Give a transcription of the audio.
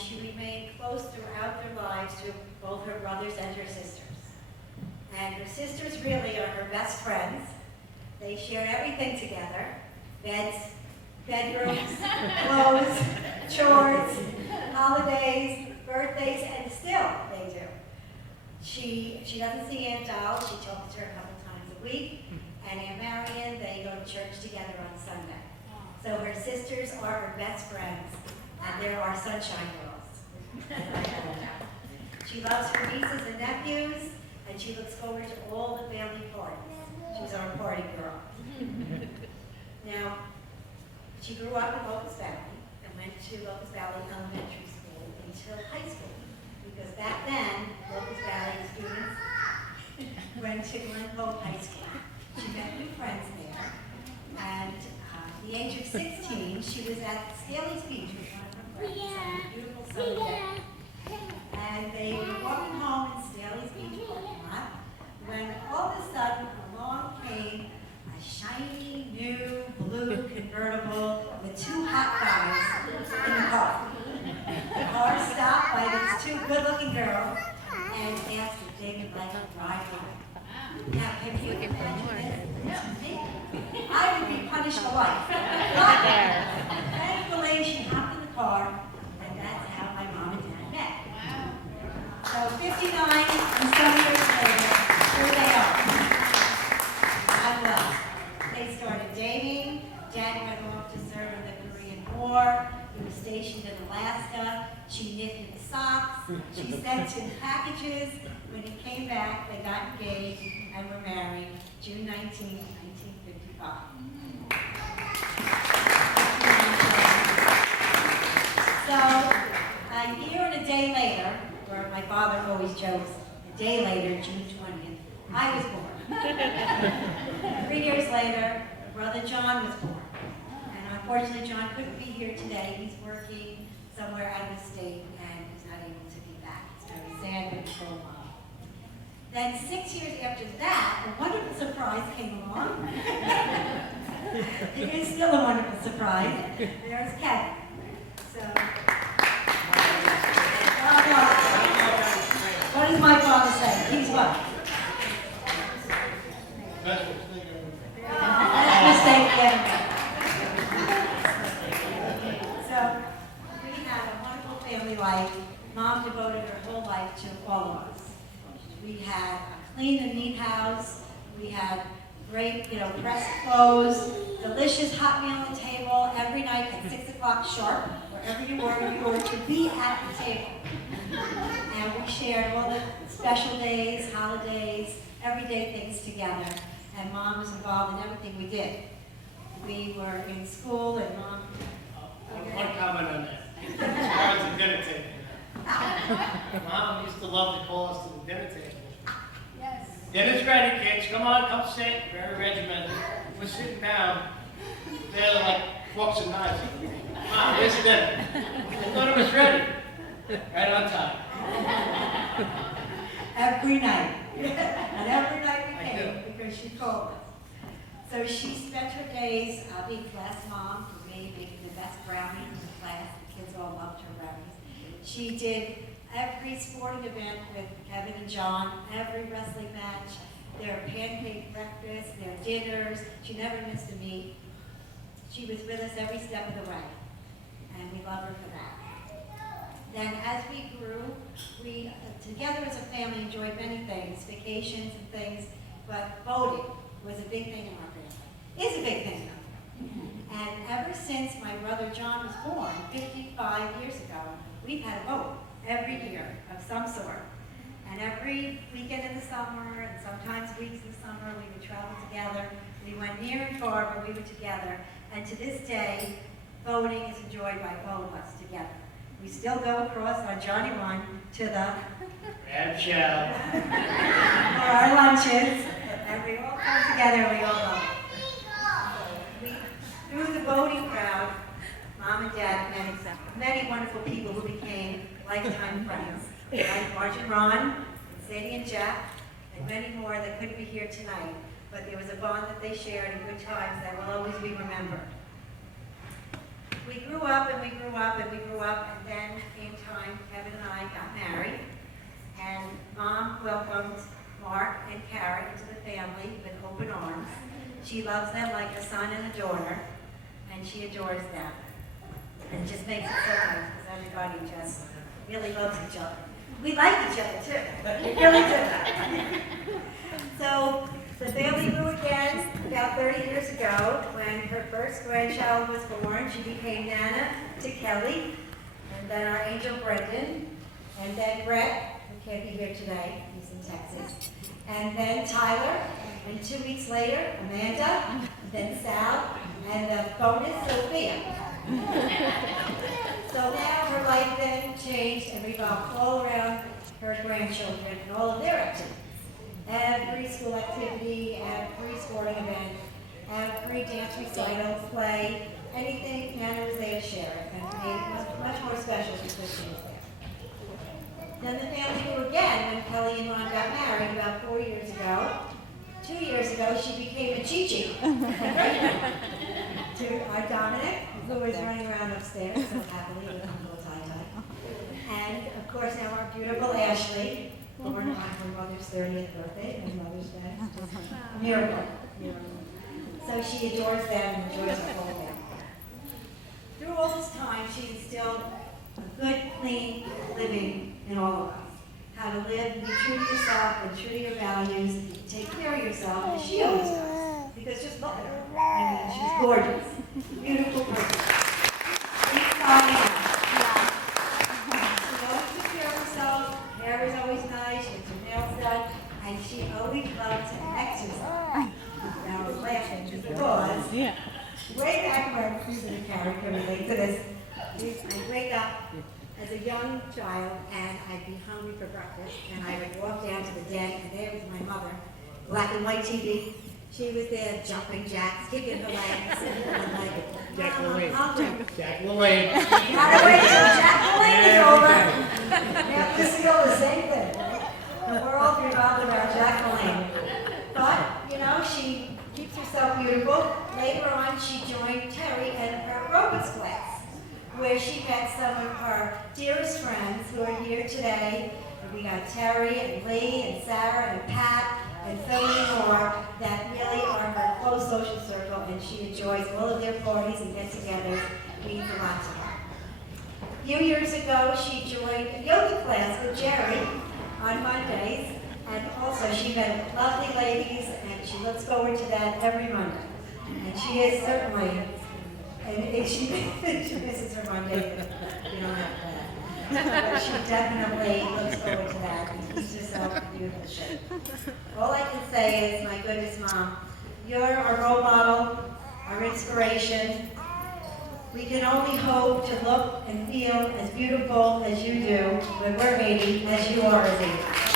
and she remained close throughout their lives to both her brothers and her sisters. And her sisters really are her best friends. They shared everything together: beds, bedrooms, clothes, chores, holidays, birthdays, and still they do. She doesn't see Aunt Doll. She talks to her a couple times a week. And Aunt Marion, they go to church together on Sunday. So her sisters are her best friends, and they're our sunshine girls. She loves her nieces and nephews, and she looks forward to all the family parties. She's our party girl. Now, she grew up in Locust Valley and went to Locust Valley Elementary School until high school, because back then, Locust Valley students went to Glen Cove High School. She met new friends there, and at the age of 16, she was at Staley's Beach with one of her friends on a beautiful summer day. And they were walking home in Staley's Beach parking lot when all of a sudden along came a shiny, new, blue convertible with two hot guys in the car. The car stopped by these two good-looking girls and asked if they would like to ride home. Now, can you imagine this? Me? I would be punished for life. But thankfully, she hopped in the car, and that's how my mom and dad met. So 59 and some years later, here they are. God bless. They started dating. Dad went off to serve in the Korean War. He was stationed in Alaska. She knit him socks. She sent him packages. When he came back, they got engaged and were married June 19, 1955. So, a year and a day later, or my father always jokes, a day later, June 20th, I was born. 3 years later, brother John was born. And unfortunately, John couldn't be here today. He's working somewhere out of the state and he's not able to be back. It's very sad, but it's so long. Then 6 years after that, a wonderful surprise came along. It is still a wonderful surprise. There's Kevin. So, what does my father say? He's what? Best mistake ever. So, we had a wonderful family life. Mom devoted her whole life to all of us. We had a clean and neat house. We had great, pressed clothes, delicious hot meal on the table every night at 6 o'clock sharp. Wherever you were to be at the table. And we shared all the special days, holidays, everyday things together. And Mom was involved in everything we did. We were in school, and Mom. One comment on that. As far as the dinner table. Mom used to love to call us to the dinner table. Yes. Dinner's ready, kids. Come on, come sit. Very regimented. We're sitting down. They're like forks and knives. Mom, where's the dinner? I thought it was ready. Right on time. Every night. And every night we came because she called us. So she spent her days being class mom for me, making the best brownies in the class. The kids all loved her brownies. She did every sporting event with Kevin and John, every wrestling match, their pancake breakfast, their dinners. She never missed a meet. She was with us every step of the way, and we love her for that. Then as we grew, we together as a family enjoyed many things, vacations and things, but voting was a big thing in our family. Is a big thing in our family. And ever since my brother John was born, 55 years ago, we've had a vote every year of some sort. And every weekend in the summer, and sometimes weeks in the summer, we would travel together. We went near and far, but we were together. And to this day, voting is enjoyed by all of us together. We still go across on Johnny 1 to the Red Shell for our lunches, and we all come together and we all vote. Through the voting crowd, Mom and Dad met many wonderful people who became lifetime friends, like Marge and Ron, and Sadie and Jack, and many more that couldn't be here tonight. But there was a bond that they shared and good times that will always be remembered. We grew up and we grew up and we grew up, and then in time, Kevin and I got married, and Mom welcomed Mark and Kara into the family with open arms. She loves them like a son and a daughter, and she adores them. And it just makes it so nice because everybody just really loves each other. We like each other too. We really do. So the family grew again about 30 years ago when her first grandchild was born. She became Nana to Kelly, and then our angel Brendan, and then Brett, who can't be here today, he's in Texas, and then Tyler, and 2 weeks later, Amanda, then Sal, and the bonus, Sophia. So now her life then changed and revolved all around her grandchildren and all of their activities. Every school activity, every sporting event, every dance recital, play, anything, Nana was there to share it, and made it much more special because she was there. Then the family grew again when Kelly and Ron got married about 4 years ago. 2 years ago, she became a Chi-Chi to our Dominic, who was running around upstairs so happily with a little tie-tie. And of course now our beautiful Ashley, born on her mother's 30th birthday and Mother's Day. Just a miracle. So she adores them and enjoys her whole family. Through all this time, she instilled a good, clean living in all of us. How to live and be true to yourself and true to your values, take care of yourself, as she always does. Because just look at her. I mean, she's gorgeous. Beautiful person. Keep calling out. She always took care of herself. Hair was always nice. She gets her nails done. And she always loved to exercise. Now I was laughing because way back when, Susan and Carrie can relate to this, I'd wake up as a young child and I'd be hungry for breakfast and I would walk down to the den and there was my mother, black and white TV. She was there jumping jacks, kicking her legs, and I'm like, Jack Mom, I'm LaLanne. hungry. Jack LaLanne. Gotta wait till Jack LaLanne is over. Now this is all the same thing. The world revolves around Jack LaLanne. But, you know, she keeps herself beautiful. Later on, she joined Terry in her aerobics class, where she met some of her dearest friends who are here today. We got Terry and Lee and Sarah and Pat and so many more that really are her close social circle, and she enjoys all of their parties and get-togethers. Means a lot to her. A few years ago, she joined a yoga class with Jerry on Mondays, and also she met lovely ladies, and she looks forward to that every Monday. And she is certainly, and if she misses her Monday, you don't have that. But she definitely looks forward to that and keeps herself in beautiful shape. All I can say is, my goodness, Mom, you're our role model, our inspiration. We can only hope to look and feel as beautiful as you do when we're 80 as you are as 80.